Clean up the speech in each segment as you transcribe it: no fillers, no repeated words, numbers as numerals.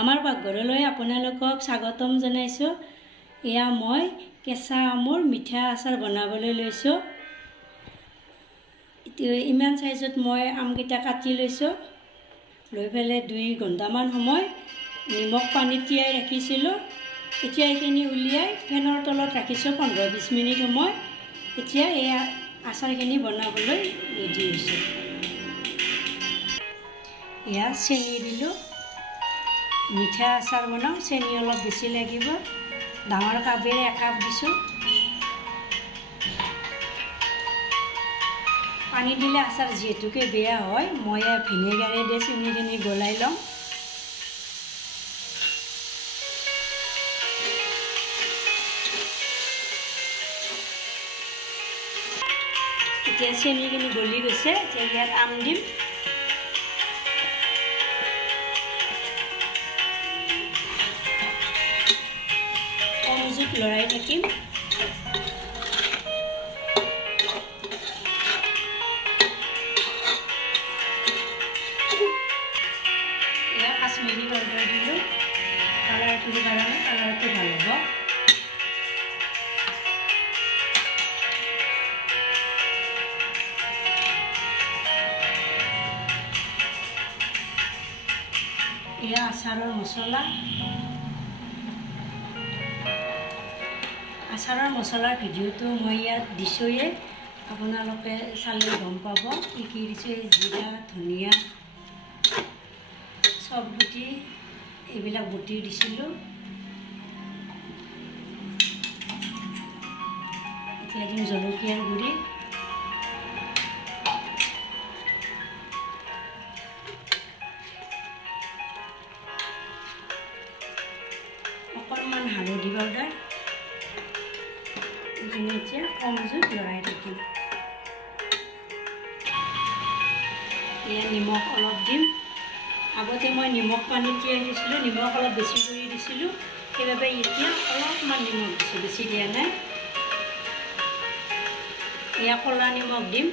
আমাৰ পাকঘৰলৈ আপোনালোকক স্বাগতম জনাইছোঁ। এয়া মই কেঁচা আমৰ মিঠা আচাৰ বনাবলৈ লৈছোঁ। ইমান সাইজত মই আমকেইটা কাটি লৈছোঁ। লৈ পেলাই 2 ঘণ্টামান সময় নিমখ পানীত তিয়াই ৰাখিছিলোঁ। এতিয়া এইখিনি উলিয়াই ফেনৰ তলত ৰাখিছোঁ 15-20 মিনিট সময়। এতিয়া এই আচাৰখিনি বনাবলৈ ৰেডি হৈছোঁ। এয়া চেনি দিলোঁ। মিঠা আচাৰ বনাওঁ, চেনি অলপ বেছি লাগিব। ডাঙৰ কাপেৰে 1 কাপ দিছোঁ। পানী দিলে আচাৰ যিহেতুকে বেয়া হয়, মই ভিনেগাৰেৰে চেনিখিনি গলাই লওঁ। এতিয়া চেনিখিনি গলি গৈছে। এতিয়া ইয়াত আম দিম। কম জুইত লৰাই থাকিম। এয়া কাশ্মীৰী পাউডাৰ দিলোঁ। কালাৰটোৰ কাৰণে কালাৰটো ভাল হ'ব। এয়া আচাৰৰ মছলা। আচাৰৰ মছলাৰ ভিডিঅ'টো মই ইয়াত দিছোঁয়ে, আপোনালোকে চালে গম পাব কি কি দিছোঁ। জিৰা, ধনিয়া, চব গুটি এইবিলাক বটি দিছিলোঁ। এতিয়া দিম জলকীয়াৰ গুড়ি। অকণমান হালধি পাউডাৰ। এইখিনি এতিয়া কম জুইত লৰাই থাকিম। এয়া নিমখ অলপ দিম। আগতে মই নিমখ পানীত তিয়াই দিছিলোঁ, নিমখ অলপ বেছি কৰি দিছিলোঁ, সেইবাবে এতিয়া অলপমান নিমখ দিছোঁ, বেছি দিয়া নাই। এয়া ক'লা নিমখ দিম।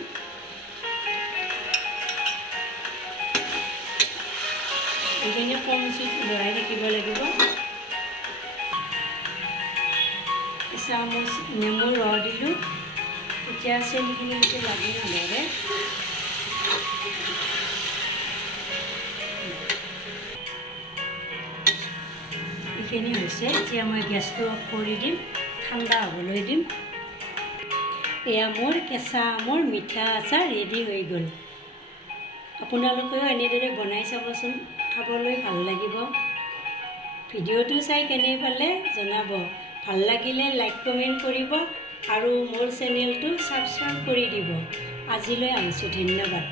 এইখিনি কম জুইত লৰাই থাকিব লাগিব। চামুচ নেমুৰ ৰস দিলোঁ। এতিয়া চেনিখিনি এতিয়া লাগি নধৰে। এইখিনি হৈছে। এতিয়া মই গেছটো অফ কৰি দিম, ঠাণ্ডা হ'বলৈ দিম। এয়া মোৰ কেঁচা আমৰ মিঠা আচাৰ ৰেডি হৈ গ'ল। আপোনালোকেও এনেদৰে বনাই চাবচোন, খাবলৈ ভাল লাগিব। ভিডিঅ'টো চাই কেনে পালে জনাব। ভাল লাগিলে লাইক কমেণ্ট কৰিব আৰু মোৰ চেনেলটো ছাবস্ক্ৰাইব কৰি দিব। আজিলৈ আহিছোঁ, ধন্যবাদ।